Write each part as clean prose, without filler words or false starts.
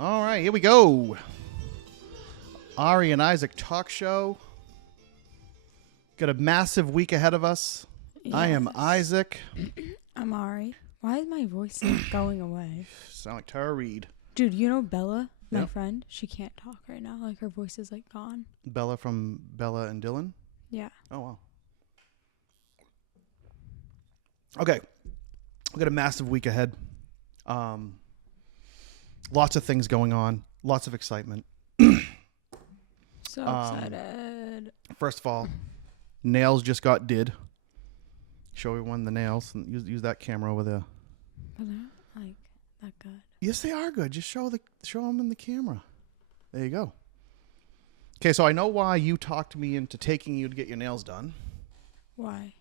All right, here we go. Ari and Isaac talk show. Got a massive week ahead of us. Yes. I am Isaac. I'm Ari. Why is my voice like going away? Sound like Tara Reid. Dude, you know Bella, my friend? She can't talk right now. Like, her voice is like gone. Bella from Bella and Dylan? Yeah. Oh, wow. Okay. We got a massive week ahead. Lots of things going on. Lots of excitement. So excited. First of all, nails just got did. Show everyone the nails. And use that camera over there. But they're not like that good. Yes, they are good. Just show them in the camera. There you go. Okay, so I know why you talked me into taking you to get your nails done. Why?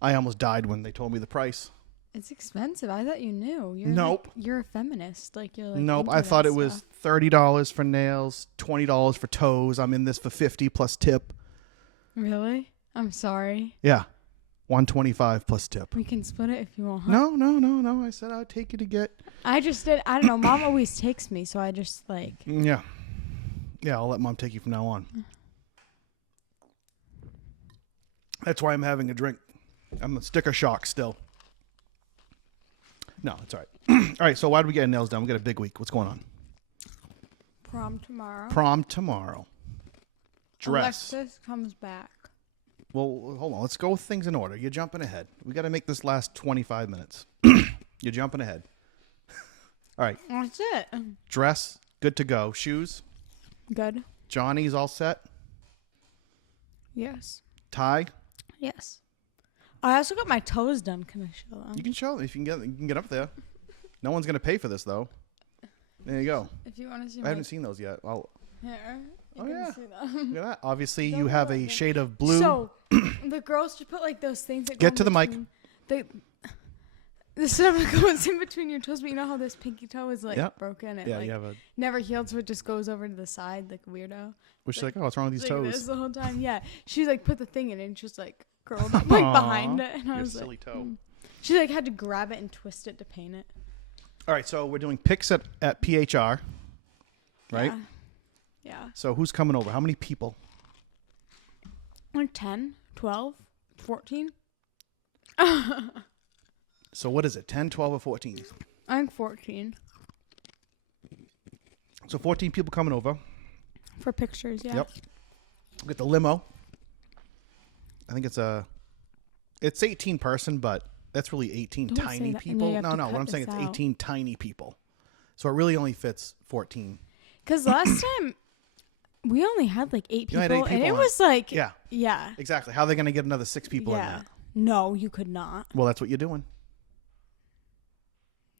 I almost died when they told me the price. It's expensive. I thought you knew. Nope. Like, you're a feminist. Like, you're like. Nope. I thought it was $30 for nails, $20 for toes. I'm in this for $50 plus tip. Really? I'm sorry. Yeah. $125 plus tip. We can split it if you want. No. I said I'd take you to get. I just did. I don't know. Mom always takes me, so I just like. Yeah. Yeah, I'll let Mom take you from now on. That's why I'm having a drink. I'm a sticker shock still. No, it's all right. All right, so why did we get our nails done? We got a big week. What's going on? Prom tomorrow. Prom tomorrow. Dress. Alexis comes back. Well, hold on. Let's go with things in order. You're jumping ahead. We got to make this last 25 minutes. You're jumping ahead. All right. That's it. Dress, good to go. Shoes. Good. Johnny's all set. Yes. Tie. Yes. I also got my toes done. Can I show them? You can show them if you can get up there. No one's gonna pay for this though. There you go. If you want to see, I haven't seen those yet. Here. Oh yeah. See them. Look at that. Obviously, you have a shade of blue. So the girls should put like those things that get to the mic. The stuff that goes in between your toes, but you know how this pinky toe is like broken and like you have a never healed, so it just goes over to the side like a weirdo. Which is like, oh, what's wrong with these toes? This the whole time, yeah. She like put the thing in it and just like curled up like behind it, and I was silly like, toe. She like had to grab it and twist it to paint it. All right, so we're doing pics at PHR, right? Yeah. So who's coming over? How many people? Like 10, 12, 14. So what is it? 10, 12, or 14? I think 14. So 14 people coming over. For pictures, yeah. Yep. We got the limo. I think it's 18 person, but that's really 18 Don't tiny people. No, what I'm saying, it's 18 tiny people. So it really only fits 14. Because last time we only had like 8 people, and it was like, yeah. Exactly. How are they going to get another 6 people in there? No, you could not. Well, that's what you're doing.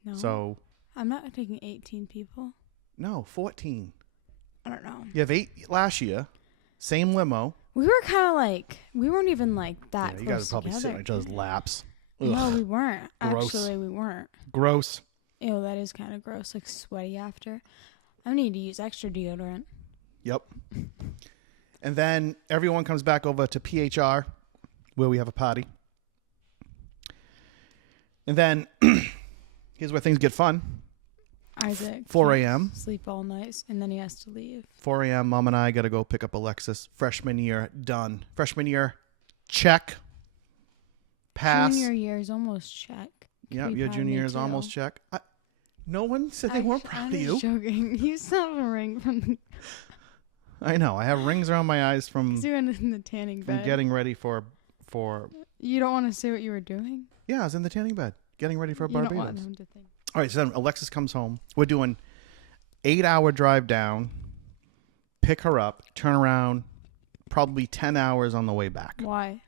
No. So I'm not taking 18 people. No, 14. I don't know. You have 8 last year. Same limo. We were kind of like, we weren't even like that close. You guys are probably together. sitting on each other's laps. Ugh. No, we weren't. Gross. Actually, we weren't. Gross. Ew, that is kind of gross. Like sweaty after. I need to use extra deodorant. Yep. And then everyone comes back over to PHR where we have a party. And then here's where things get fun. Isaac. 4 a.m. Sleep all night, and then he has to leave. 4 a.m. Mom and I got to go pick up Alexis. Freshman year done. Freshman year, check. Pass. Junior year is almost check. Yeah, your junior year is almost check. No one said they weren't proud of you. I'm joking. You still have a ring from. I know. I have rings around my eyes from. You're in the tanning bed. From getting ready for. You don't want to say what you were doing? Yeah, I was in the tanning bed, getting ready for Barbados. You don't want him to think. All right, so then Alexis comes home. We're doing 8-hour drive down, pick her up, turn around, probably 10 hours on the way back. Why?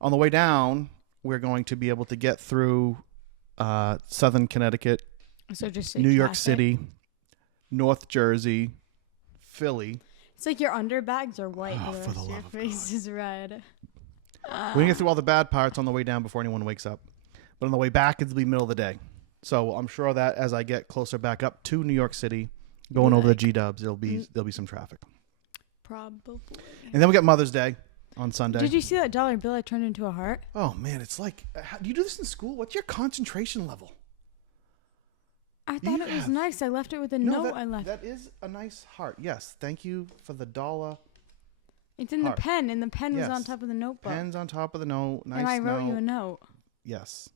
On the way down, we're going to be able to get through Southern Connecticut, so just New York City, North Jersey, Philly. It's like your underbags are white, Oh, the for the rest of your love of face is red. We're going to get through all the bad parts on the way down before anyone wakes up. But on the way back, it'll be middle of the day. So I'm sure that as I get closer back up to New York City, going over the G-dubs, there'll be some traffic. Probably. And then we got Mother's Day on Sunday. Did you see that dollar bill I turned into a heart? Oh, man, it's like, do you do this in school? What's your concentration level? I thought it was nice. I left it with a note. That is a nice heart. Yes. Thank you for the $1. It's in heart. the pen, and the pen was on top of the notebook. Pen's on top of the note. Nice. And I wrote you a note. Yes.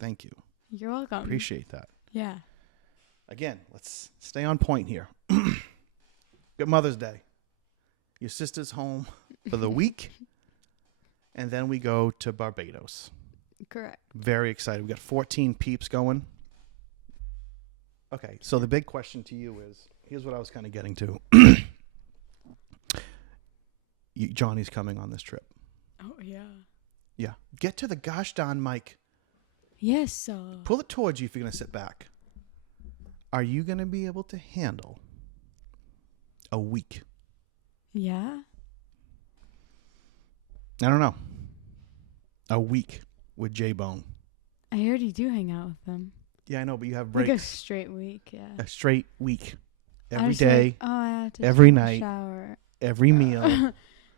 Thank you. You're welcome. Appreciate that. Yeah. Again, let's stay on point here. Good Mother's Day. Your sister's home for the week, and then we go to Barbados. Correct. Very excited. We got 14 peeps going. Okay, so the big question to you is, here's what I was kind of getting to. Johnny's coming on this trip. Oh, yeah. Yeah. Get to the gosh darn mic. Yes. Pull it towards you if you're going to sit back. Are you going to be able to handle a week? Yeah. I don't know. A week with J-Bone. I already do hang out with them. Yeah, I know, but you have breaks. Like a straight week, yeah. A straight week. Every day. I have to every night. Shower. Every meal.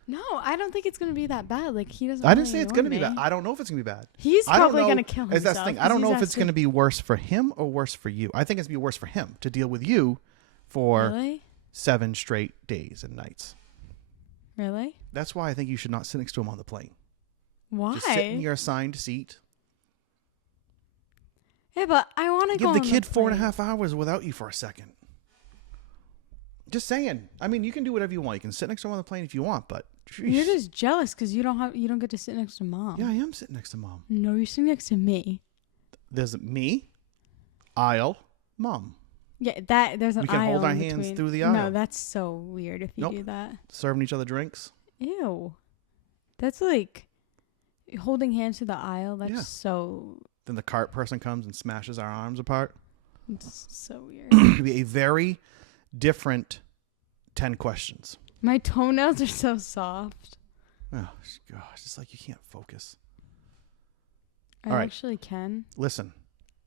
No, I don't think it's going to be that bad. Like, he doesn't I didn't say it's going to be bad. I don't know if it's going to be bad. He's probably going to kill himself. That's the thing. I don't know if it's going to be worse for him or worse for you. I think it's going to be worse for him to deal with you for 7 straight days and nights. Really? That's why I think you should not sit next to him on the plane. Why? Just sit in your assigned seat. Yeah, but I want to go on the kid 4.5 hours without you for a second. Just saying. I mean, you can do whatever you want. You can sit next to him on the plane if you want, but geez. You're just jealous because you don't get to sit next to Mom. Yeah, I am sitting next to Mom. No, you're sitting next to me. There's me, aisle, Mom. Yeah, there's an aisle. We can hold our hands through the aisle. No, that's so weird if you do that. Serving each other drinks. Ew. That's like holding hands through the aisle. That's so. Then the cart person comes and smashes our arms apart. It's so weird. It'd be a very different 10 questions. My toenails are so soft. Oh, gosh. It's like you can't focus. I actually can. Listen,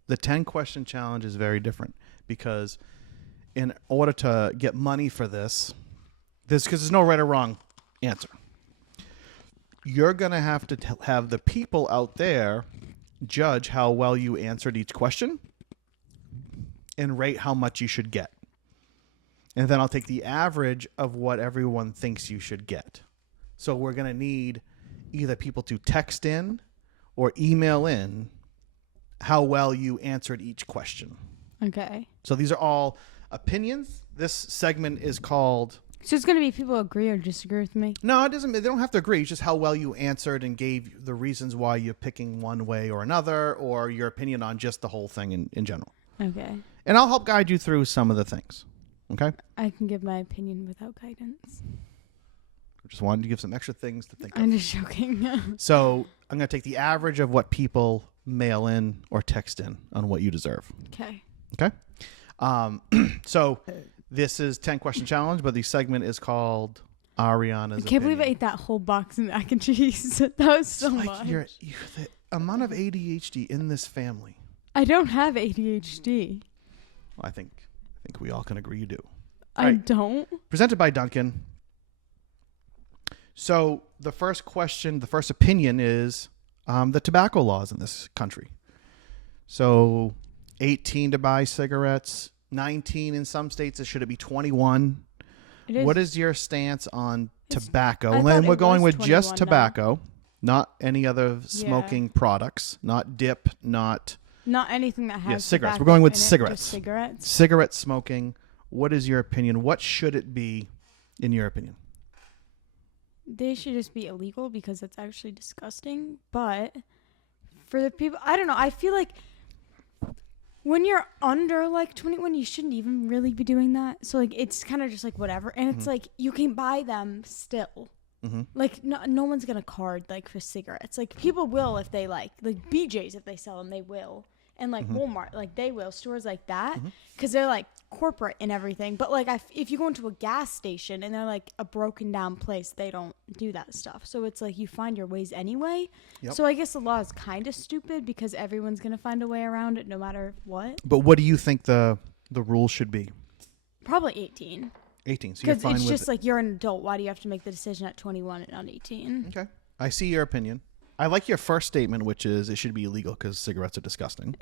the 10-question challenge is very different because in order to get money for this, because there's no right or wrong answer, you're going to have to have the people out there judge how well you answered each question and rate how much you should get. And then I'll take the average of what everyone thinks you should get. So we're going to need either people to text in or email in how well you answered each question. Okay. So these are all opinions. This segment is called... So it's going to be people agree or disagree with me? No, it doesn't. They don't have to agree. It's just how well you answered and gave the reasons why you're picking one way or another, or your opinion on just the whole thing in general. Okay. And I'll help guide you through some of the things. Okay? I can give my opinion without guidance. I just wanted to give some extra things to think of. I'm just joking. So I'm going to take the average of what people mail in or text in on what you deserve. Okay. Okay? So this is 10-question challenge, but the segment is called Ariana's I can't believe I ate that whole box of mac and cheese. That was so much. You're the amount of ADHD in this family. I don't have ADHD. Well, I think we all can agree you do. I don't. Presented by Duncan. So the first question, the first opinion is the tobacco laws in this country. So 18 to buy cigarettes, 19 in some states. Should it be 21? What is your stance on tobacco? And then we're going with just tobacco, not any other smoking products, not dip, not anything that has cigarettes. We're going with cigarettes. Cigarettes. Cigarette smoking. What is your opinion? What should it be, in your opinion? They should just be illegal because it's actually disgusting. But for the people, I don't know. I feel like when you're under like 21, you shouldn't even really be doing that. So like it's kind of just like whatever. And it's like you can buy them still. Mm-hmm. Like no one's gonna card like for cigarettes. Like people will if they like BJ's if they sell them, they will. And like Walmart, like they will, stores like that, because they're like corporate and everything. But like if you go into a gas station and they're like a broken down place, they don't do that stuff. So it's like you find your ways anyway. Yep. So I guess the law is kind of stupid because everyone's gonna find a way around it no matter what. But what do you think the rule should be? Probably 18. 18. So you're fine with it's just like you're an adult. Why do you have to make the decision at 21 and not 18? Okay, I see your opinion. I like your first statement, which is it should be illegal because cigarettes are disgusting.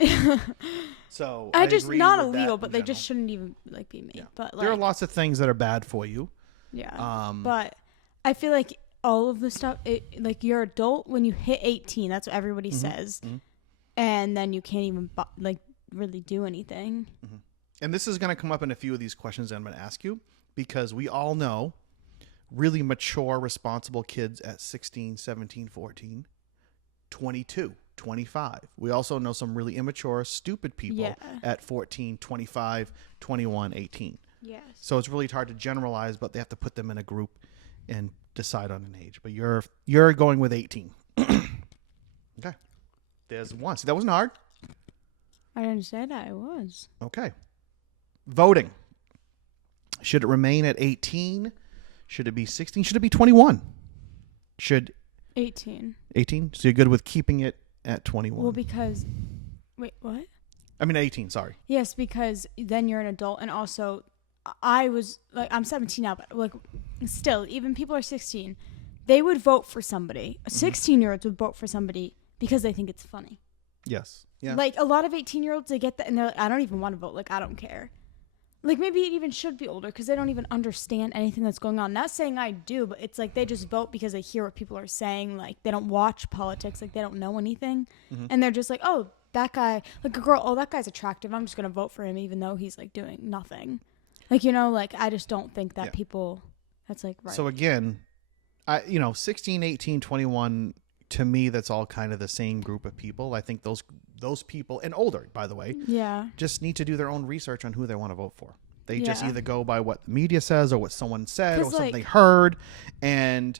So I just agree not with that illegal, in but they general. just shouldn't even like be made. Yeah. But like, There are lots of things that are bad for you. yeah. But I feel like all of the stuff, like you're adult when you hit 18. That's what everybody says, and then you can't even like really do anything. And this is going to come up in a few of these questions that I'm going to ask you, because we all know really mature, responsible kids at 16, 17, 14, 22, 25. We also know some really immature, stupid people at 14, 25, 21, 18. Yes. So it's really hard to generalize, but they have to put them in a group and decide on an age. But you're going with 18. Okay. There's one. See, that wasn't hard. I didn't say that it was. Okay. Voting. Should it remain at 18? Should it be 16? Should it be 21? Should 18. 18? So you're good with keeping it at 21? Well, because wait, what? I mean 18, sorry. Yes, because then you're an adult, and also I was like, I'm 17 now, but like still, even people are 16, they would vote for somebody. 16-year-olds would vote for somebody because they think it's funny. Yes. Yeah. Like a lot of 18-year-olds, they get that, and they're like, I don't even want to vote. Like, I don't care. Like, maybe it even should be older because they don't even understand anything that's going on. Not saying I do, but it's like they just vote because they hear what people are saying. Like, they don't watch politics. Like, they don't know anything. And they're just like, oh, that guy, like a girl, oh, that guy's attractive. I'm just going to vote for him even though he's, like, doing nothing. Like, you know, like, I just don't think that people, that's, like, right. So, again, 16, 18, 21, to me, that's all kind of the same group of people. I think those people, and older, by the way, just need to do their own research on who they want to vote for. They just either go by what the media says or what someone said or something they heard. And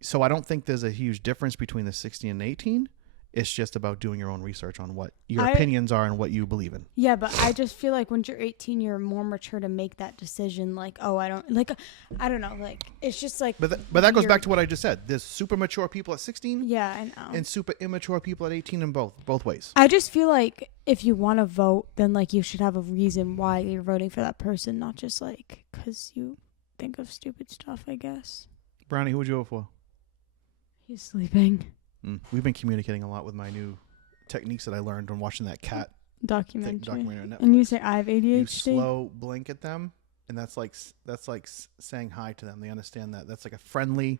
so I don't think there's a huge difference between the 16 and 18. It's just about doing your own research on what your opinions are and what you believe in. Yeah, but I just feel like when you're 18, you're more mature to make that decision. Like, oh, I don't know. Like, it's just like. But that goes back to what I just said. There's super mature people at 16. Yeah, I know. And super immature people at 18 in both ways. I just feel like if you want to vote, then like you should have a reason why you're voting for that person, not just like because you think of stupid stuff, I guess. Brownie, who would you vote for? He's sleeping. We've been communicating a lot with my new techniques that I learned when watching that cat documentary on Netflix. And you say I have ADHD. You slow blink at them, and that's like saying hi to them. They understand that. That's like a friendly,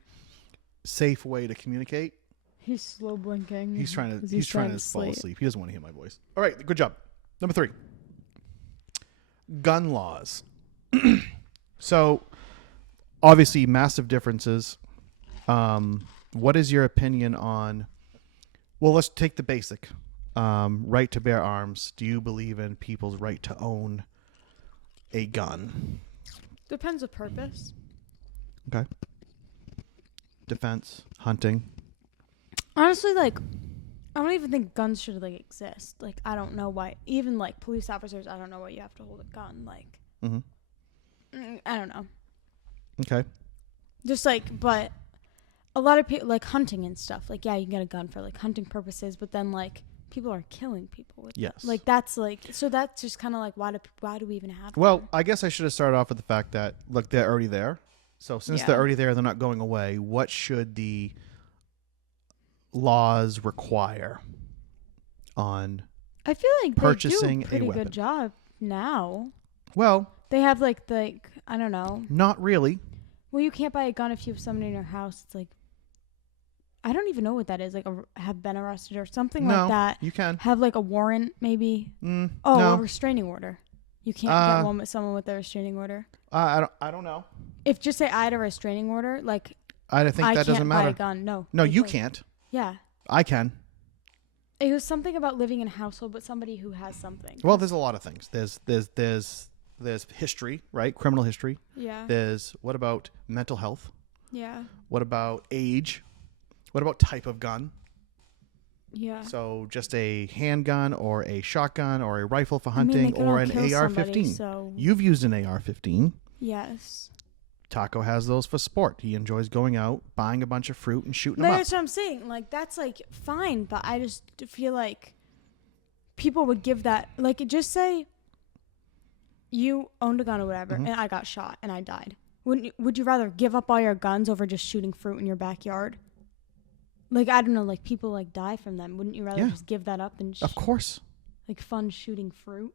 safe way to communicate. He's slow blinking. He's trying to fall asleep. He doesn't want to hear my voice. All right, good job. Number 3. Gun laws. So, obviously, massive differences. What is your opinion on, well, let's take the basic, right to bear arms. Do you believe in people's right to own a gun? Depends the purpose. Okay. Defense, hunting. Honestly, like, I don't even think guns should, like, exist. Like, I don't know why. Even, like, police officers, I don't know why you have to hold a gun. Like, I don't know. Okay. Just, like, but a lot of people, like, hunting and stuff. Like, yeah, you can get a gun for, like, hunting purposes, but then, like, people are killing people with yes. That. Like, that's, like, so that's just kind of, like, why do we even have Well, them? I guess I should have started off with the fact that, look, they're already there. So since they're already there, they're not going away. What should the laws require on I feel like purchasing they do a pretty weapon? good job now. Well, they have like I don't know. Not really. Well, you can't buy a gun if you have somebody in your house. It's like I don't even know what that is. Like have been arrested or something like that. You can have like a warrant, maybe. No. A restraining order. You can't get one with someone with a restraining order. I don't know. If just say I had a restraining order, like I think that doesn't matter. I can't buy a gun. No, you can't. Yeah, I can. It was something about living in a household, but somebody who has something. Well, there's a lot of things. There's history, right? Criminal history. Yeah. There's what about mental health? Yeah. What about age? What about type of gun? Yeah. So just a handgun or a shotgun or a rifle for hunting or an AR-15. So You've used an AR-15. Yes. Taco has those for sport. He enjoys going out, buying a bunch of fruit and shooting them up. That's what I'm saying. Like, that's, like, fine, but I just feel like people would give that, like, just say you owned a gun or whatever, and I got shot and I died. Would you rather give up all your guns over just shooting fruit in your backyard? like, I don't know, like people like die from them. Wouldn't you rather Yeah. just give that up and Of course. like fun shooting fruit?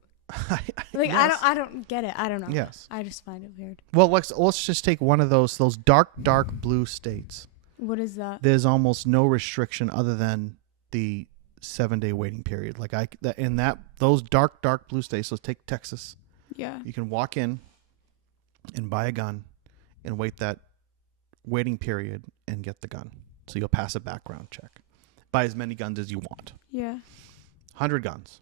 Like Yes. I don't get it. I don't know. Yes. I just find it weird. Well, let's just take one of those dark blue states. What is that? There's almost no restriction other than the 7-day waiting period. Like those dark blue states. Let's take Texas. Yeah. You can walk in and buy a gun and wait that waiting period and get the gun. So you'll pass a background check. Buy as many guns as you want. Yeah. 100 guns.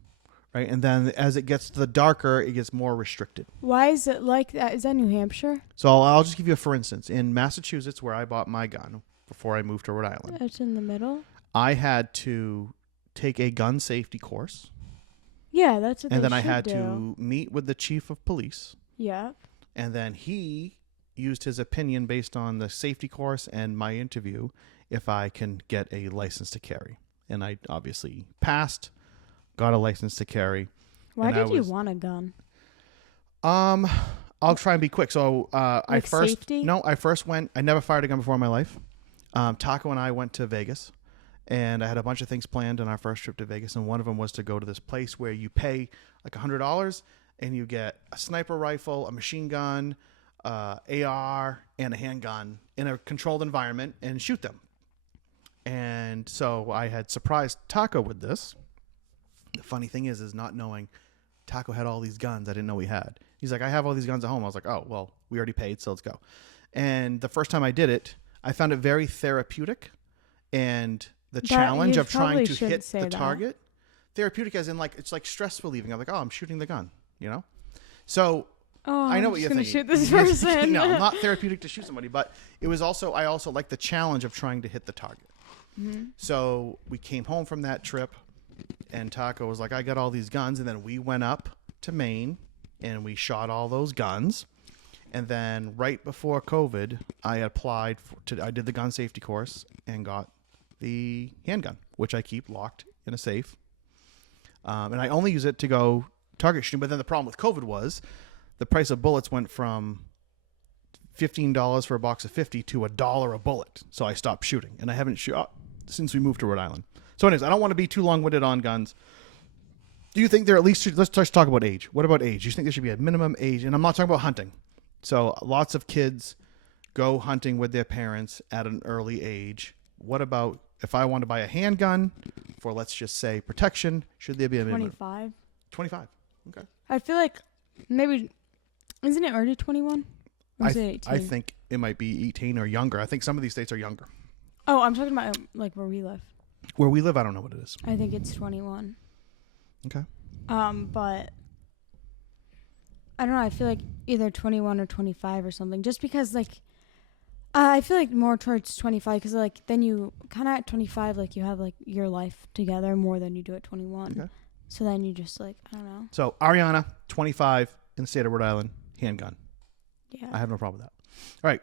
Right? And then as it gets to the darker, it gets more restricted. Why is it like that? Is that New Hampshire? So I'll just give you a for instance. In Massachusetts, where I bought my gun before I moved to Rhode Island, It's in the middle. I had to take a gun safety course. Yeah, that's what And they then I should had do. to meet with the chief of police. Yeah. And then he used his opinion based on the safety course and my interview if I can get a license to carry. And I obviously passed, got a license to carry. Why did you want a gun? I'll try and be quick. So I first went. I never fired a gun before in my life. Taco and I went to Vegas, and I had a bunch of things planned on our first trip to Vegas. And one of them was to go to this place where you pay like $100 and you get a sniper rifle, a machine gun, AR, and a handgun in a controlled environment and shoot them. And so I had surprised Taco with this. The funny thing is not knowing Taco had all these guns I didn't know he had. He's like, I have all these guns at home. I was like, oh, well, we already paid, so let's go. And the first time I did it, I found it very therapeutic. And the challenge of trying to hit the target, therapeutic as in like, it's like stress relieving. I'm like, oh, I'm shooting the gun, you know? So I know what you're thinking. Shoot this person. No, not therapeutic to shoot somebody, but it was also, I also like the challenge of trying to hit the target. Mm-hmm. So we came home from that trip and Taco was like, I got all these guns. And then we went up to Maine and we shot all those guns. And then right before COVID, I applied I did the gun safety course and got the handgun, which I keep locked in a safe. And I only use it to go target shooting. But then the problem with COVID was the price of bullets went from $15 for a box of 50 to $1 a bullet. So I stopped shooting and I haven't shot since we moved to Rhode Island. So anyways, I don't want to be too long-winded on guns. Do you think there at least let's just talk about age. What about age? Do you think there should be a minimum age? And I'm not talking about hunting. So lots of kids go hunting with their parents at an early age. What about if I want to buy a handgun for, let's just say, protection? Should there be a minimum? 25. 25. Okay. I feel like maybe, isn't it already 21? Or is it 18? I think it might be 18 or younger. I think some of these states are younger. Oh, I'm talking about like where we live. Where we live, I don't know what it is. I think it's 21. Okay. But I don't know. I feel like either 21 or 25 or something. Just because, like, I feel like more towards 25 because, like, then you kind of at 25, like, you have, like, your life together more than you do at 21. Okay. So then you just, like, I don't know. So, Ariana, 25 in the state of Rhode Island, handgun. Yeah. I have no problem with that. All right.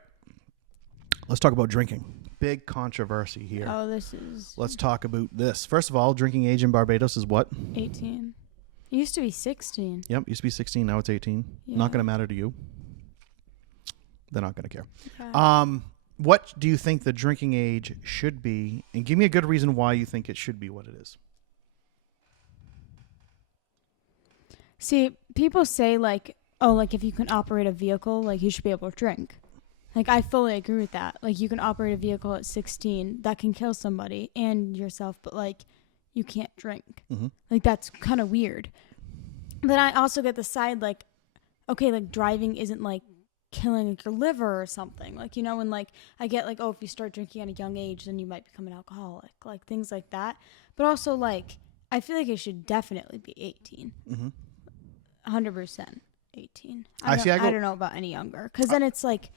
Let's talk about drinking. Big controversy here. Oh, this is... Let's talk about this. First of all, drinking age in Barbados is what? 18. It used to be 16. Yep, used to be 16. Now it's 18. Yeah. Not going to matter to you. They're not going to care. Yeah. What do you think the drinking age should be? And give me a good reason why you think it should be what it is. See, people say, like, oh, like, if you can operate a vehicle, like, you should be able to drink. Like, I fully agree with that. Like, you can operate a vehicle at 16 that can kill somebody and yourself, but, like, you can't drink. Mm-hmm. Like, that's kind of weird. Then I also get the side, like, okay, like, driving isn't, like, killing, like, your liver or something. Like, you know, and, like, I get, like, oh, if you start drinking at a young age, then you might become an alcoholic. Like, things like that. But also, like, I feel like it should definitely be 18. Mm-hmm. 100% 18. I don't know about any younger. Because then it's, like...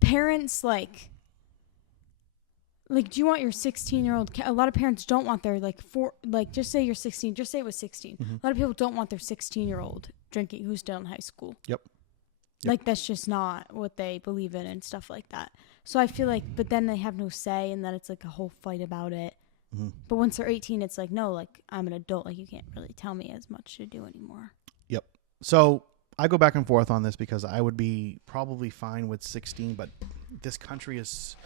Parents, like, do you want your 16-year-old... A lot of parents don't want their, just say you're 16. Just say it was 16. Mm-hmm. A lot of people don't want their 16-year-old drinking who's still in high school. Yep. Like, that's just not what they believe in and stuff like that. So I feel like... But then they have no say, and then it's, like, a whole fight about it. Mm-hmm. But once they're 18, it's like, no, like, I'm an adult. Like, you can't really tell me as much to do anymore. Yep. So... I go back and forth on this because I would be probably fine with 16, but this country is...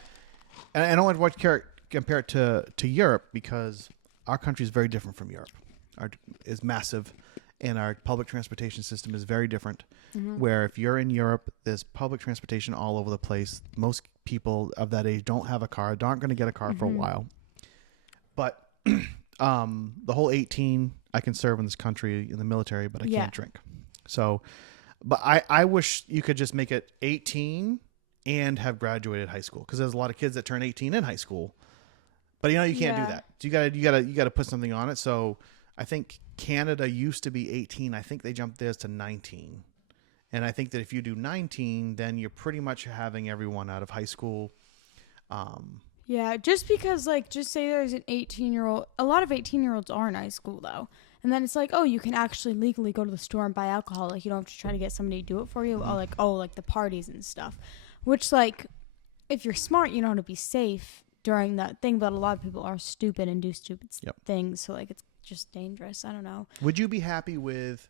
And I don't want to compare it to Europe, because our country is very different from Europe. Is massive, and our public transportation system is very different. Mm-hmm. Where if you're in Europe, there's public transportation all over the place. Most people of that age don't have a car, aren't going to get a car for a while. But the whole 18, I can serve in this country in the military, but I can't drink. So, but I wish you could just make it 18 and have graduated high school, because there's a lot of kids that turn 18 in high school. But you can't do that. You gotta put something on it. So I think Canada used to be 18. I think they jumped theirs to 19. And I think that if you do 19, then you're pretty much having everyone out of high school. Yeah, just because, like, just say there's an 18-year-old. A lot of 18-year-olds are in high school, though. And then it's like, oh, you can actually legally go to the store and buy alcohol. Like, you don't have to try to get somebody to do it for you. Mm-hmm. Or, like the parties and stuff. Which, like, if you're smart, you know how to be safe during that thing. But a lot of people are stupid and do stupid things. So, like, it's just dangerous. I don't know. Would you be happy with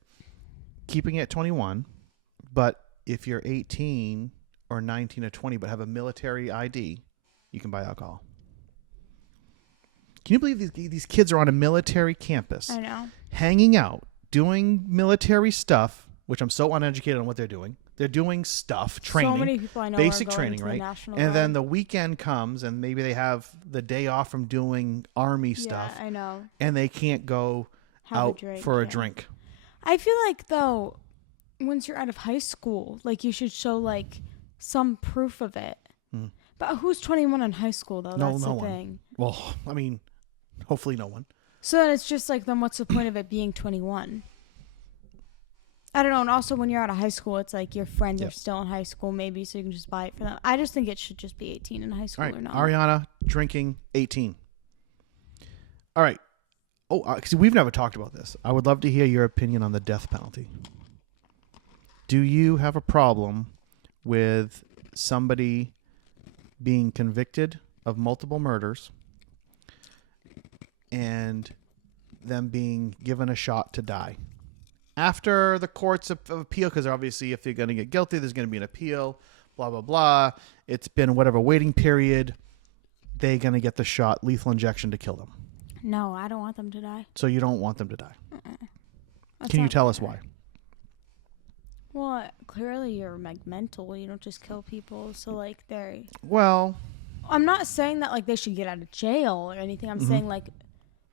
keeping it 21, but if you're 18 or 19 or 20 but have a military ID, you can buy alcohol? Can you believe these kids are on a military campus? I know. Hanging out, doing military stuff, which I'm so uneducated on what they're doing. They're doing stuff, training. So many people I know basic are going training, to right? The National And Guard. then the weekend comes, and maybe they have the day off from doing army stuff. Yeah, I know. And they can't go out for a drink. I feel like, though, once you're out of high school, like, you should show, like, some proof of it. But who's 21 in high school, though? That's the thing. Well, I mean, hopefully no one. So then it's just like, then what's the point of it being 21? I don't know. And also, when you're out of high school, it's like your friends are still in high school, maybe, so you can just buy it for them. I just think it should just be 18 in high school or not. Ariana, drinking, 18. All right. Oh, see, we've never talked about this. I would love to hear your opinion on the death penalty. Do you have a problem with somebody being convicted of multiple murders and them being given a shot to die after the courts of appeal? Because obviously, if they're going to get guilty, there's going to be an appeal, blah, blah, blah. It's been whatever waiting period. They're going to get the shot, lethal injection, to kill them. No, I don't want them to die. So you don't want them to die. Can you tell us why? Well, clearly you're, like, mental. You don't just kill people. So, like, they're... Well... I'm not saying that, like, they should get out of jail or anything. I'm saying, like,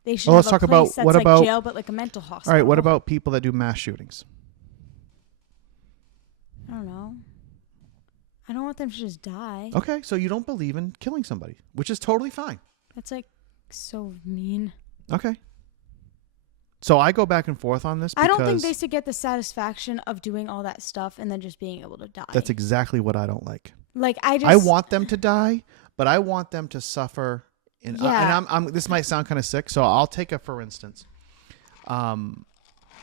they should let's have a talk place about, that's like jail, but like a mental hospital. All right, what about people that do mass shootings? I don't know. I don't want them to just die. Okay, so you don't believe in killing somebody, which is totally fine. That's, like, so mean. Okay. So I go back and forth on this because... I don't think they should get the satisfaction of doing all that stuff and then just being able to die. That's exactly what I don't like. Like, I want them to die, but I want them to suffer. And I'm this might sound kind of sick, so I'll take a for instance.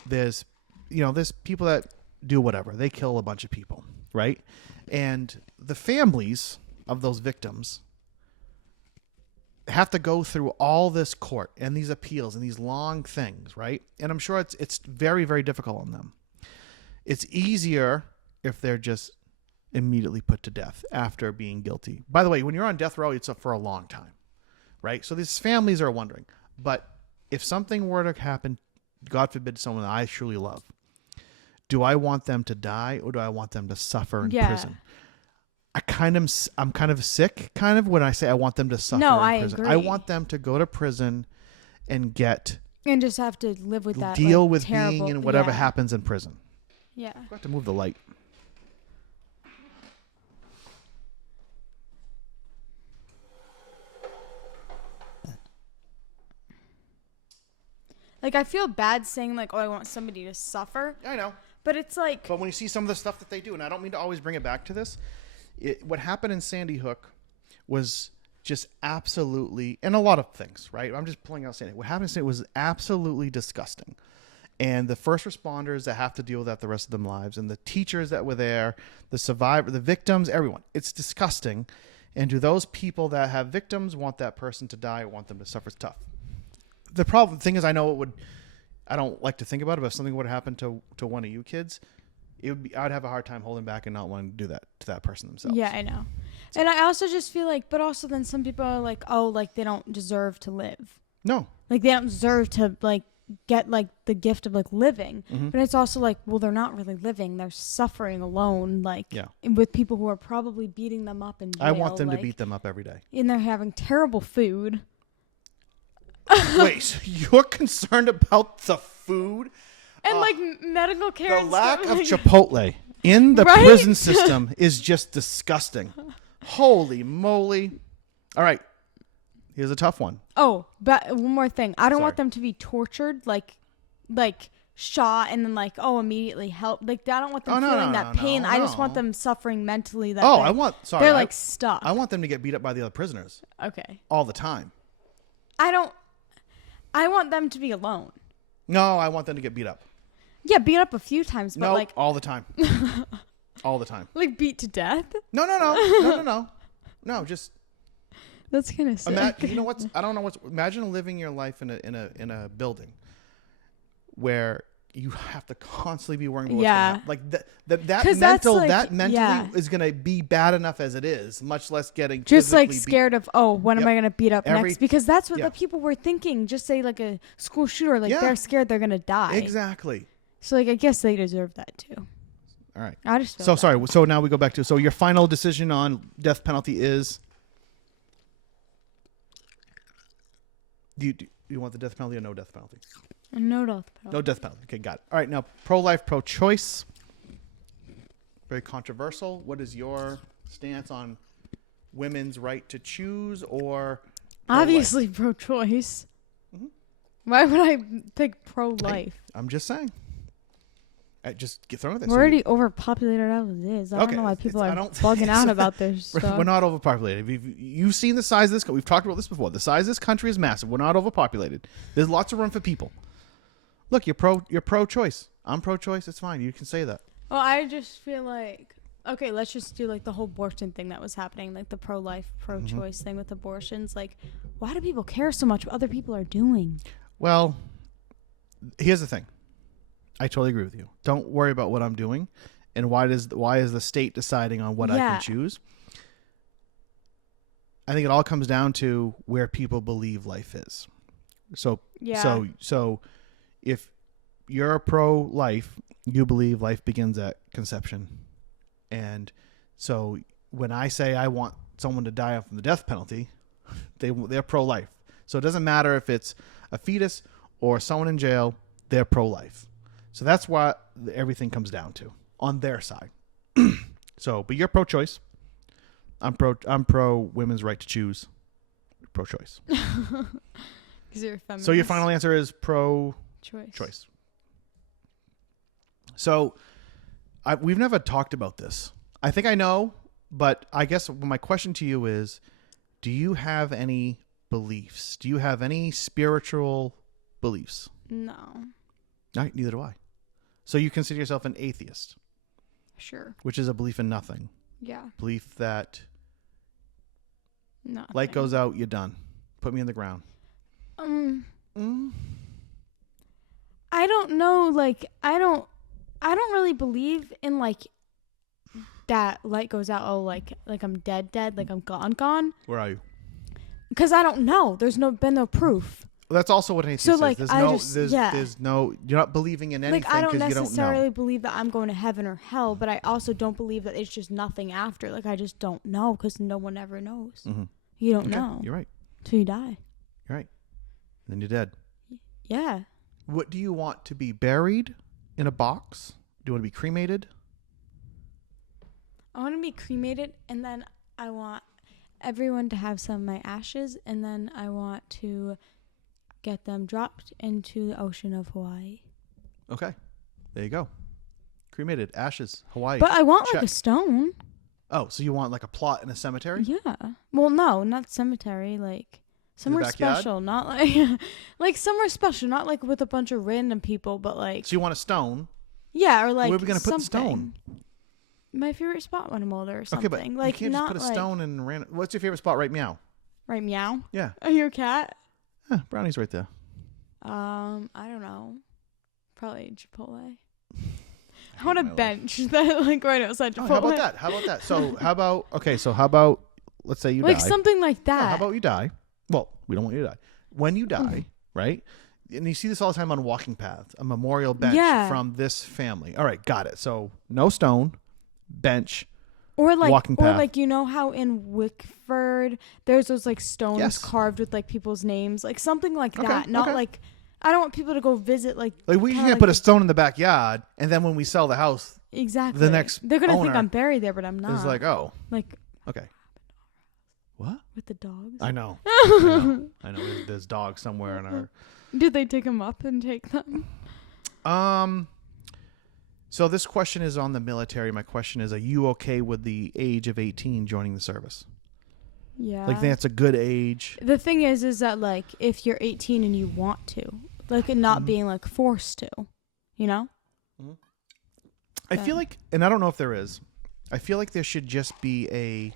There's people that do whatever. They kill a bunch of people, right? And the families of those victims have to go through all this court and these appeals and these long things, right? And I'm sure it's very, very difficult on them. It's easier if they're just immediately put to death after being guilty. By the way, when you're on death row, it's up for a long time, right? So these families are wondering. But if something were to happen, God forbid, someone that I truly love, do I want them to die or do I want them to suffer in prison? I'm kind of sick, when I say I want them to suffer in prison. Agree. I want them to go to prison and just have to live with that. Deal with terrible, being in whatever happens in prison. Yeah. I have to move the light. Like, I feel bad saying, like, oh, I want somebody to suffer. I know. But it's like... But when you see some of the stuff that they do, and I don't mean to always bring it back to this, what happened in Sandy Hook was just absolutely... And a lot of things, right? I'm just pulling out Sandy. What happened in Sandy was absolutely disgusting. And the first responders that have to deal with that the rest of their lives, and the teachers that were there, the survivor, the victims, everyone. It's disgusting. And do those people that have victims want that person to die or want them to suffer? It's tough. The thing is, I know I don't like to think about it, but if something would happen to one of you kids, I'd have a hard time holding back and not wanting to do that to that person themselves. Yeah, I know. And I also just feel like, but also then some people are like, oh, like they don't deserve to live. No. Like they don't deserve to like get like the gift of like living. Mm-hmm. But it's also like, well, they're not really living. They're suffering alone. Like with people who are probably beating them up in jail. I want them to beat them up every day. And they're having terrible food. Wait, you're concerned about the food? And like medical care. The and lack stuff. of Chipotle in the Right? prison system is just disgusting. Holy moly. All right. Here's a tough one. Oh, but one more thing. I don't Sorry. want them to be tortured, like shot and then like, oh, immediately help. Like I don't want them feeling that pain. I just want them suffering mentally. That they're like stuck. I want them to get beat up by the other prisoners. Okay. All the time. I want them to be alone. No, I want them to get beat up. Yeah, beat up a few times, but like all the time. All the time. Like beat to death? No, just that's kind of sick. you know what's I don't know what's imagine living your life in a building where you have to constantly be worrying about what's going to happen. Like that mentally is going to be bad enough as it is, much less getting just like scared of, oh, when am I going to beat up next? Because that's what the people were thinking. Just say like a school shooter, like they're scared they're going to die. Exactly. So like I guess they deserve that too. All right. I just so sorry. So now we go back to your final decision on death penalty is. Do you want the death penalty or no death penalty? No death penalty. No death penalty. Okay, got it. All right, now pro-life, pro-choice. Very controversial. What is your stance on women's right to choose or pro-life? Obviously pro-choice. Mm-hmm. Why would I pick pro-life? I'm just saying. Just get thrown at this. We're already overpopulated as it is. I don't know why people are bugging out about this stuff. We're not overpopulated. You've seen the size of this. We've talked about this before. The size of this country is massive. We're not overpopulated. There's lots of room for people. Look, you're pro-choice. I'm pro-choice. It's fine. You can say that. Well, I just feel like, okay, let's just do like the whole abortion thing that was happening, like the pro-life, pro-choice thing with abortions. Like, why do people care so much what other people are doing? Well, here's the thing. I totally agree with you. Don't worry about what I'm doing, and why is the state deciding on what I can choose? I think it all comes down to where people believe life is. So if you're pro-life, you believe life begins at conception, and so when I say I want someone to die from the death penalty, they're pro-life. So it doesn't matter if it's a fetus or someone in jail; they're pro-life. So that's what everything comes down to on their side. But you're pro-choice. I'm pro women's right to choose. Pro-choice. Because you're a feminist. So your final answer is pro-choice. So we've never talked about this. I think I know, but I guess my question to you is, do you have any beliefs? Do you have any spiritual beliefs? No. Neither do I. So you consider yourself an atheist? Sure. Which is a belief in nothing. Yeah. Belief that nothing. Light goes out, you're done. Put me in the ground. I don't know. Like, I don't really believe in like that light goes out. Oh, like I'm dead, like I'm gone. Where are you? Because I don't know. There's been no proof. That's also what an atheist so, like, is. There's no, you're not believing in anything because you don't know. I don't necessarily believe that I'm going to heaven or hell, but I also don't believe that it's just nothing after. Like, I just don't know because no one ever knows. Mm-hmm. You don't know. You're right. Till you die. You're right. And then you're dead. Yeah. What do you want to be buried in a box? Do you want to be cremated? I want to be cremated, and then I want everyone to have some of my ashes, and then I want to get them dropped into the ocean of Hawaii. Okay. There you go. Cremated, ashes, Hawaii. But I want like a stone. Oh, so you want like a plot in a cemetery? Yeah. Well, no, not cemetery. Like somewhere special, not like like somewhere special, not like with a bunch of random people, but like. So you want a stone? Yeah, or like. Where are we gonna put the stone? My favorite spot when I'm older, or something. Okay, but like you can't just put a stone in random. What's your favorite spot? Right meow. Right meow. Yeah. Are you a cat? Brownie's right there. I don't know. Probably Chipotle. I want a bench that like right outside Chipotle. How about that? How about that? So how about let's say you like die. something like that. Yeah, how about you die? Well, we don't want you to die. When you die, right? And you see this all the time on walking paths, a memorial bench from this family. All right, got it. So no stone, bench, or like walking path. or like you know how in Wickford there's those like stones carved with like people's names, like something like that. Not like I don't want people to go visit like we can't put a stone in the backyard and then when we sell the house, exactly the next they're gonna think I'm buried there, but I'm not. It's like like okay. What? With the dogs? I know. I know. There's dogs somewhere in our. Did they take them up and take them? So this question is on the military. My question is, are you okay with the age of 18 joining the service? Yeah. Like that's a good age. The thing is that like if you're 18 and you want to, like it not being like forced to, you know? Mm-hmm. I feel like, and I don't know if there is, I feel like there should just be a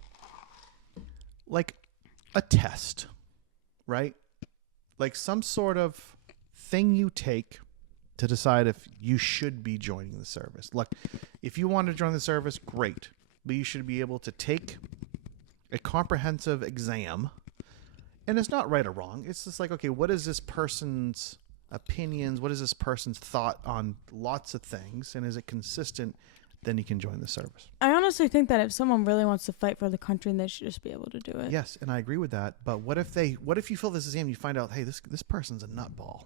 test, right? Like some sort of thing you take to decide if you should be joining the service. Like if you want to join the service, great. But you should be able to take a comprehensive exam. And it's not right or wrong. It's just like, okay, what is this person's opinions? What is this person's thought on lots of things? And is it consistent? Then you can join the service. I honestly think that if someone really wants to fight for the country, they should just be able to do it. Yes, and I agree with that. But what if you fill this exam and you find out, hey, this person's a nutball.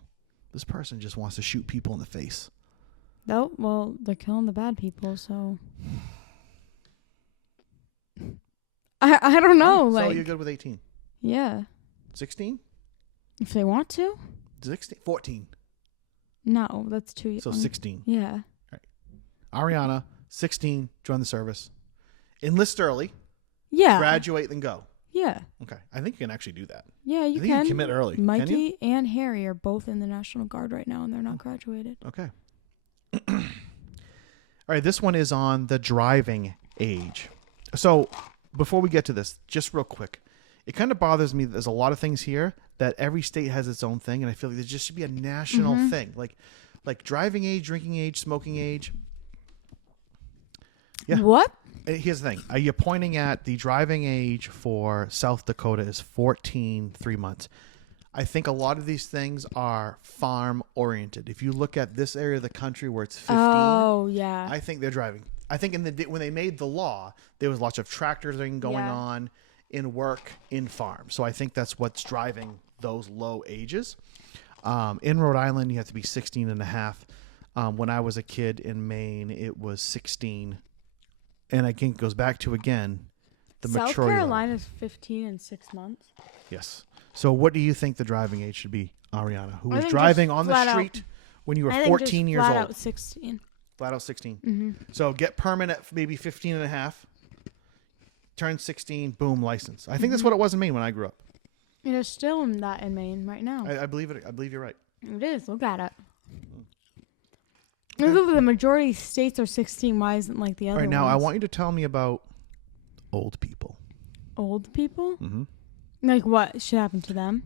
This person just wants to shoot people in the face. No, well, they're killing the bad people, so I don't know. So like you're good with 18? Yeah. 16? If they want to? 16? 14. No, that's too young. So 16. Yeah. All right. Ariana, 16, join the service. Enlist early. Yeah. Graduate, then go. Yeah. Okay. I think you can actually do that. Yeah, you I think can. You commit early. Mikey and Harry are both in the National Guard right now, and they're not graduated. Okay. All right. This one is on the driving age. So before we get to this, just real quick, it kind of bothers me that there's a lot of things here that every state has its own thing, and I feel like there just should be a national thing, like driving age, drinking age, smoking age. Yeah. What? Here's the thing. Are you pointing at the driving age for South Dakota is 14, 3 months? I think a lot of these things are farm oriented. If you look at this area of the country where it's 15, oh yeah, I think they're driving. I think when they made the law, there was lots of tractors going on in work in farm. So I think that's what's driving those low ages. In Rhode Island, you have to be 16 and a half. When I was a kid in Maine, it was 16. And I think it goes back to, again, the maturity. South Carolina is 15 and 6 months. Yes. So what do you think the driving age should be, Ariana? Who was driving on the street when you were 14 years old? Flat out 16. Flat out 16. Mm-hmm. So get permit at maybe 15 and a half. Turn 16, boom, license. I think that's what it was in Maine when I grew up. It is still in that in Maine right now. I believe it. I believe you're right. It is. Look at it. The majority of states are 16. Why isn't like the other ones? All right, now I want you to tell me about old people. Old people? Mm-hmm. Like what should happen to them?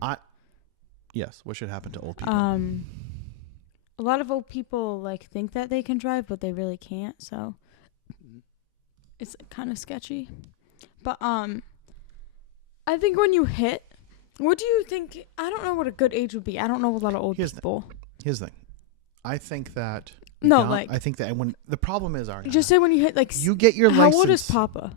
Yes, what should happen to old people? A lot of old people like think that they can drive, but they really can't. So it's kind of sketchy. But I think when you hit, what do you think? I don't know what a good age would be. I don't know a lot of old people. Here's the thing. I think that. No, I think that when the problem is, Ariana, just say when you hit like. You get your license. How old is Papa?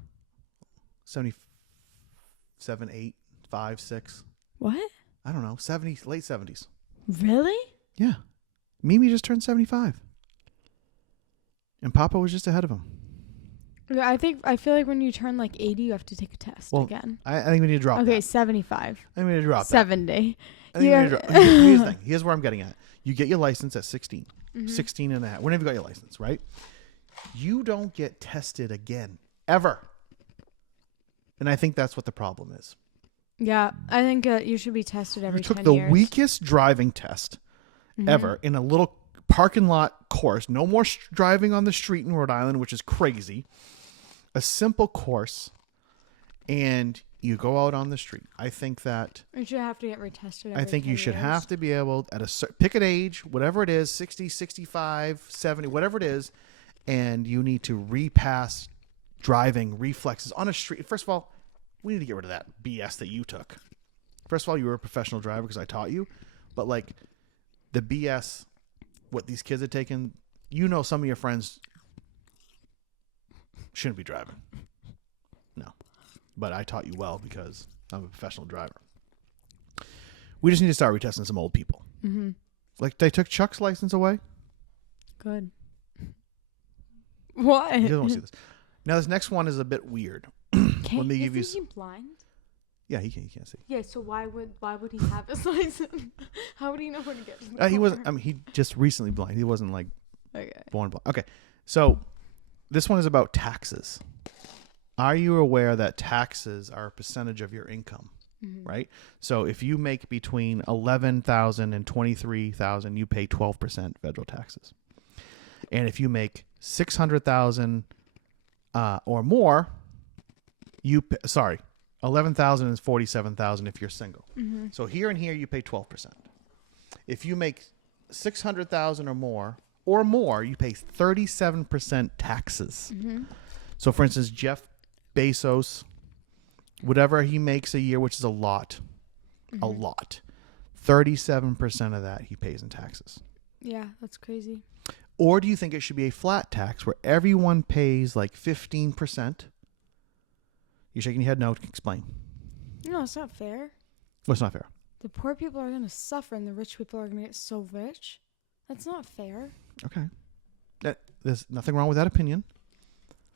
77, 8, 5, 6. What? I don't know. 70, late 70s. Really? Yeah. Mimi just turned 75. And Papa was just ahead of him. I feel like when you turn like 80, you have to take a test again. I think we need to drop that. Okay, 75. I think we need to drop 70. that. Here's the thing. Here's where I'm getting at. You get your license at 16. Mm-hmm. 16 and a half. Whenever you got your license, right? You don't get tested again. Ever. And I think that's what the problem is. Yeah, I think you should be tested every 10 years. You took the weakest driving test ever in a little parking lot course. No more driving on the street in Rhode Island, which is crazy. A simple course. And you go out on the street. I think that you should have to get retested every I think 10 you should years. have to be able, pick an age, whatever it is, 60, 65, 70, whatever it is, and you need to repass driving reflexes on a street. First of all, we need to get rid of that BS that you took. First of all, you were a professional driver because I taught you, but like the BS, what these kids are taking, you know, some of your friends shouldn't be driving. No, but I taught you well because I'm a professional driver. We just need to start retesting some old people. Mm-hmm. Like they took Chuck's license away. Good. What? He doesn't want to see this. Now this next one is a bit weird. Let me give you. Isn't he blind? Yeah, he can't see. Yeah, so why would he have his license? How would he know where to get? He wasn't. I mean, he just recently blind. He wasn't like born blind. Okay, so this one is about taxes. Are you aware that taxes are a percentage of your income? Mm-hmm. Right. So if you make between $11,000 and $23,000, you pay 12% federal taxes. And if you make $600,000 or more, $11,000 and $47,000 if you're single. Mm-hmm. So here and here you pay 12%. If you make $600,000 or more, you pay 37% taxes. Mm-hmm. So for instance, Jeff Bezos, whatever he makes a year, which is a lot, 37% of that he pays in taxes. Yeah, that's crazy. Or do you think it should be a flat tax where everyone pays like 15%? You're shaking your head no. Explain. No, it's not fair. Well, it's not fair. The poor people are going to suffer and the rich people are going to get so rich. That's not fair. Okay. There's nothing wrong with that opinion.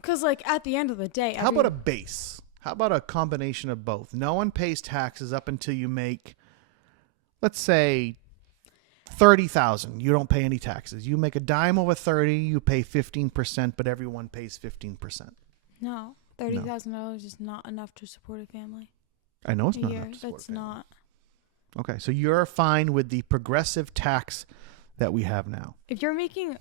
Because, like, at the end of the day... How about a base? How about a combination of both? No one pays taxes up until you make, let's say, $30,000. You don't pay any taxes. You make a dime over 30, you pay 15%, but everyone pays 15%. No. $30,000 is not enough to support a family. I know it's not enough to support That's a family. not. Okay, so you're fine with the progressive tax that we have now. If you're making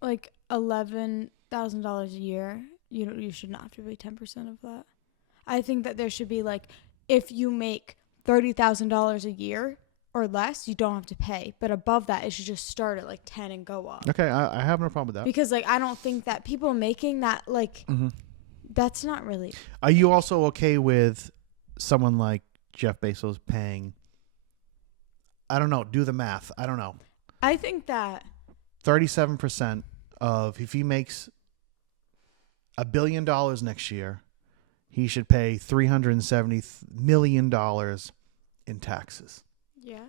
like $11,000 a year, you should not have to pay 10% of that. I think that there should be like, if you make $30,000 a year or less, you don't have to pay. But above that, it should just start at like 10 and go up. Okay, I have no problem with that. Because like I don't think that people making that like that's not really. Are you also okay with someone like Jeff Bezos paying? I don't know. Do the math. I don't know. I think that 37% of if he makes $1 billion next year, he should pay $370 million in taxes. Yeah.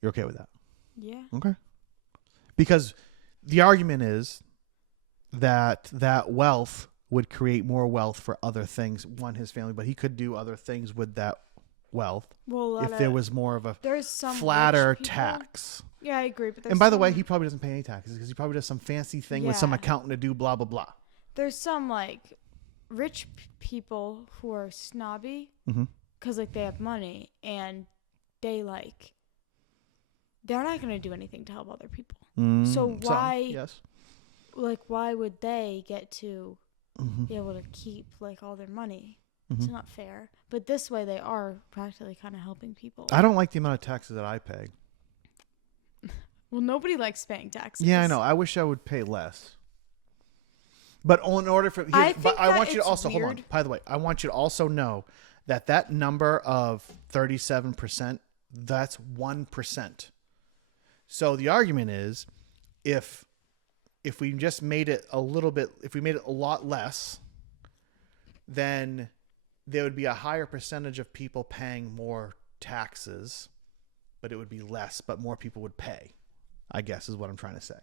You're okay with that? Yeah. Okay. Because the argument is that wealth would create more wealth for other things. One, his family, but he could do other things with that wealth if there was more of a flatter tax. Yeah, I agree. But and by the way, he probably doesn't pay any taxes because he probably does some fancy thing with some accountant to do blah, blah, blah. There's some like rich people who are snobby because like they have money and they're not going to do anything to help other people. So why why would they get to be able to keep like all their money? It's not fair. But this way they are practically kind of helping people. I don't like the amount of taxes that I pay. Well, nobody likes paying taxes. Yeah, I know. I wish I would pay less. But in order for... I want you to also... Weird. Hold on. By the way, I want you to also know that number of 37%, that's 1%. So the argument is if we just made it a little bit... If we made it a lot less, then there would be a higher percentage of people paying more taxes, but it would be less, but more people would pay, I guess is what I'm trying to say.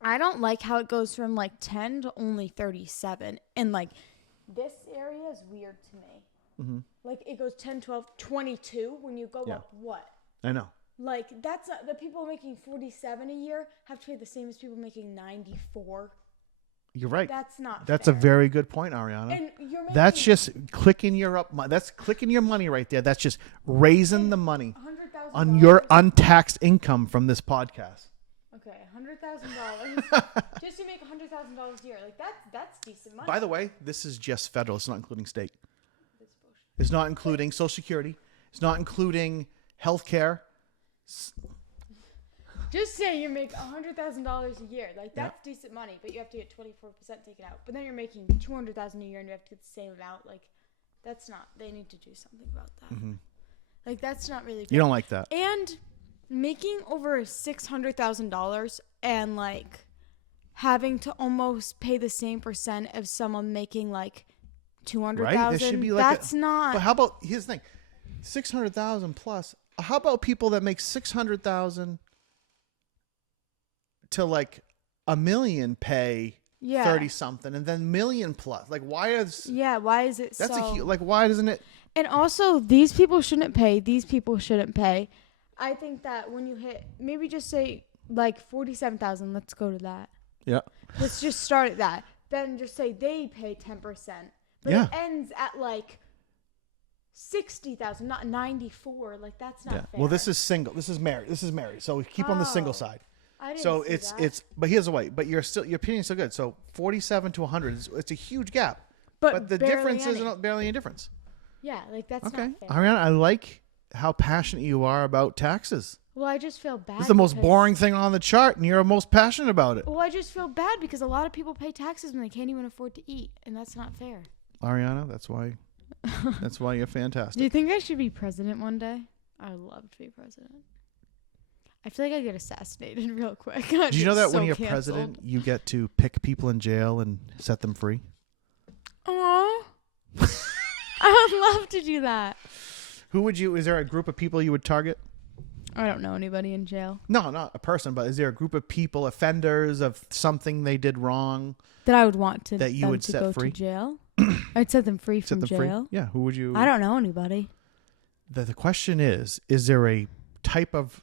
I don't like how it goes from like 10 to only 37. And like this area is weird to me. Like it goes 10, 12, 22 when you go up what? I know. Like that's not, the people making 47 a year have to pay the same as people making 94. You're right. That's fair. A very good point, Ariana. And you're making, that's just clicking your money right there. That's just raising the money on your untaxed income from this podcast. Okay, $100,000 just to make $100,000 a year. Like that's decent money. By the way, this is just federal. It's not including state. It's not including Social Security. It's not including health care. Just say you make $100,000 a year. Like, that's decent money, but you have to get 24% taken out. But then you're making $200,000 a year and you have to get the same amount. Like, that's not. They need to do something about that. Mm-hmm. Like, that's not really fair. You don't like that. And making over $600,000 and, like, having to almost pay the same percent of someone making, like, $200,000. Right? There should be like that's not. But how about, here's the thing, $600,000 plus. How about people that make $600,000 to like $1 million pay 30 something and then million plus? Like, why is it that's so? Like, why doesn't it? And also, these people shouldn't pay. These people shouldn't pay. I think that when you hit, maybe just say like 47,000. Let's go to that. Yeah. Let's just start at that. Then just say they pay 10%, but it ends at like 60,000, not 94. Like, that's not fair. Well, this is single. This is married. So we keep on the single side. I didn't so see it's but here's the way. But your opinion's still good. So 47 to 100 it's a huge gap. But the difference is barely any difference. Yeah, like that's okay. not fair. Ariana, I like how passionate you are about taxes. Well, I just feel bad. It's the most boring thing on the chart, and you're most passionate about it. Well, I just feel bad because a lot of people pay taxes when they can't even afford to eat, and that's not fair. Ariana, that's why you're fantastic. Do you think I should be president one day? I would love to be president. I feel like I get assassinated real quick. Do you know that when you're president, you get to pick people in jail and set them free? Aww. I would love to do that. Is there a group of people you would target? I don't know anybody in jail. No, not a person, but is there a group of people, offenders of something they did wrong? That I would want to that you would set go free? To jail? I'd set them free from jail. Free? Yeah, who would you? I don't know anybody. The question is there a type of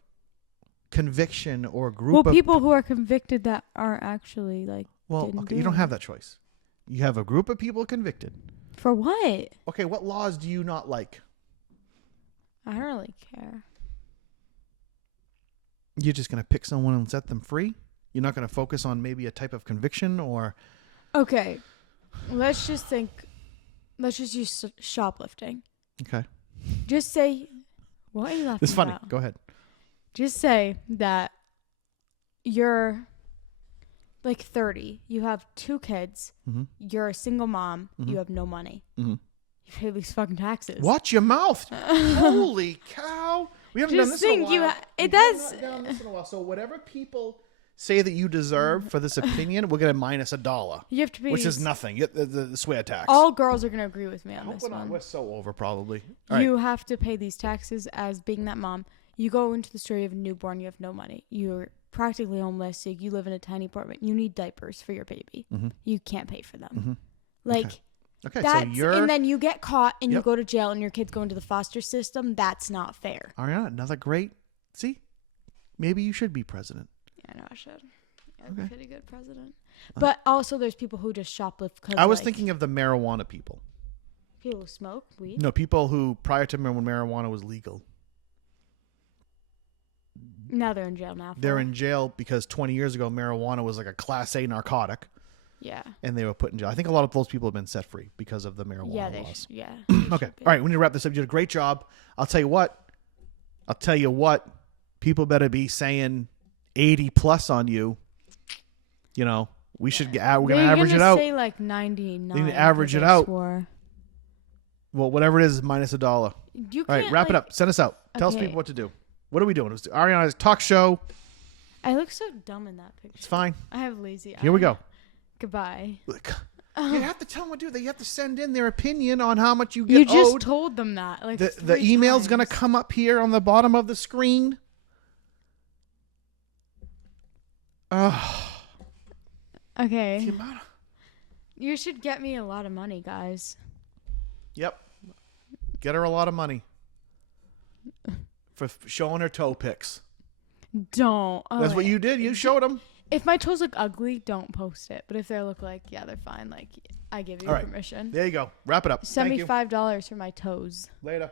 conviction or group of people who are convicted that are actually like you don't have that choice. You have a group of people convicted. For what? Okay, what laws do you not like? I don't really care. You're just going to pick someone and set them free? You're not going to focus on maybe a type of conviction or... Okay. Let's just use shoplifting. Okay. Just say... What are you laughing It's funny. about? Go ahead. Just say that you're like 30. You have 2 kids. Mm-hmm. You're a single mom. Mm-hmm. You have no money. Mm-hmm. You pay these fucking taxes. Watch your mouth. Holy cow. We haven't done this in a while. It does. We haven't done this in a while. So whatever people say that you deserve for this opinion, we're going to minus $1. You have to pay, which is nothing. The swear tax. All girls are going to agree with me on this one. We're so over probably. You have to pay these taxes as being that mom. You go into the store, you have a newborn, you have no money. You're practically homeless. So you live in a tiny apartment. You need diapers for your baby. Mm-hmm. You can't pay for them. Mm-hmm. Like... Okay, so and then you get caught and you go to jail and your kids go into the foster system. That's not fair. Ariana, another great. See, maybe you should be president. Yeah, I know I should. I'm a pretty good president. But also, there's people who just shoplift. I was thinking of the marijuana people. People who smoke weed. No, people who prior to when marijuana was legal. Now they're in jail now. They're in jail because 20 years ago, marijuana was like a Class A narcotic. Yeah. And they were put in jail. I think a lot of those people have been set free because of the marijuana laws. Yeah. Okay. All right. We need to wrap this up. You did a great job. I'll tell you what. People better be saying 80 plus on you. You know, we should get. We're going to average it out. Say like 99. We need to average it out. Well, whatever it is minus $1. All right. Wrap it up. Send us out. Tell us people what to do. What are we doing? It's Ariana's talk show. I look so dumb in that picture. It's fine. I have lazy eyes. Here we go. Goodbye. You have to tell them what to do. They have to send in their opinion on how much you get owed. You just told them that. Like the email's going to come up here on the bottom of the screen. Okay. You should get me a lot of money, guys. Yep. Get her a lot of money. For showing her toe pics. Don't. That's what you did. You showed them. If my toes look ugly, don't post it. But if they look like, they're fine. Like, I give you permission. There you go. Wrap it up. Send me $5 for my toes. Later.